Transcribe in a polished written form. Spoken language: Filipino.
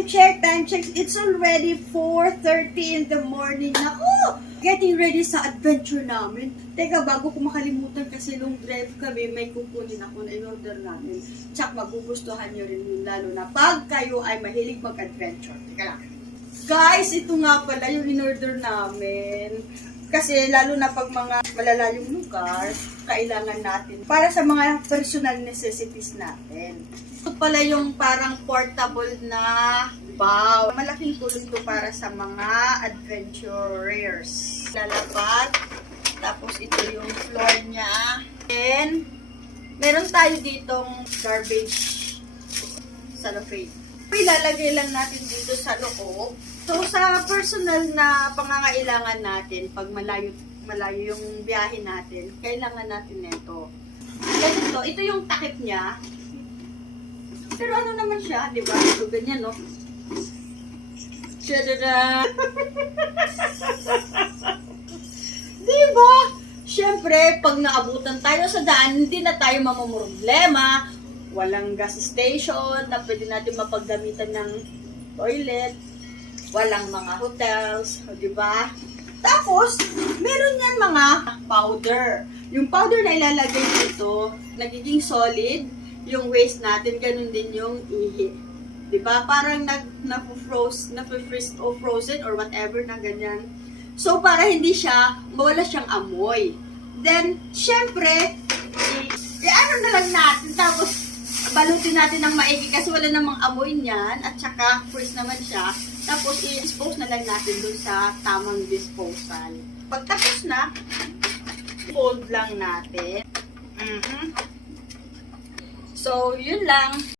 Time check. It's already 4:30 in the morning. Naku! Getting ready sa adventure namin. Teka, bago ko makalimutan kasi nung drive kami, may kukunin ako na in-order namin. Tsak, magugustuhan nyo rin yun, lalo na pag kayo ay mahilig mag-adventure. Teka lang. Guys, ito nga pala yung in-order namin. Kasi lalo na pag mga malalayong lugar, kailangan natin para sa mga personal necessities natin. Ito pala yung parang portable na bowl. Malaking tulong ito para sa mga adventurers. Lalapad. Tapos ito yung floor niya. And meron tayo ditong garbage cellophane. Ilalagay lang natin dito sa loob. So, sa personal na pangangailangan natin, pag malayo yung biyahe natin, kailangan natin nito. Ganito, ito yung takip niya. Pero ano naman siya, di ba? So, ganyan, no? Tadada! Di ba? Siyempre, pag naabutan tayo sa daan, hindi na tayo mamumroblema. Walang gas station na pwede natin mapaggamitan ng toilet. Walang mga hotels, di ba? Tapos, meron yan mga powder. Yung powder na ilalagay dito, nagiging solid. Yung waste natin, ganun din yung ihi. Di ba? Parang na-freeze o frozen or whatever na ganyan. So, para hindi siya, mawala siyang amoy. Then, syempre, ano na lang natin, tapos, balutin natin ng maigi kasi wala namang amoy niyan at saka freeze naman siya. Tapos, i-dispose na lang natin dun sa tamang disposal. Pagtapos na, fold lang natin. So, yun lang.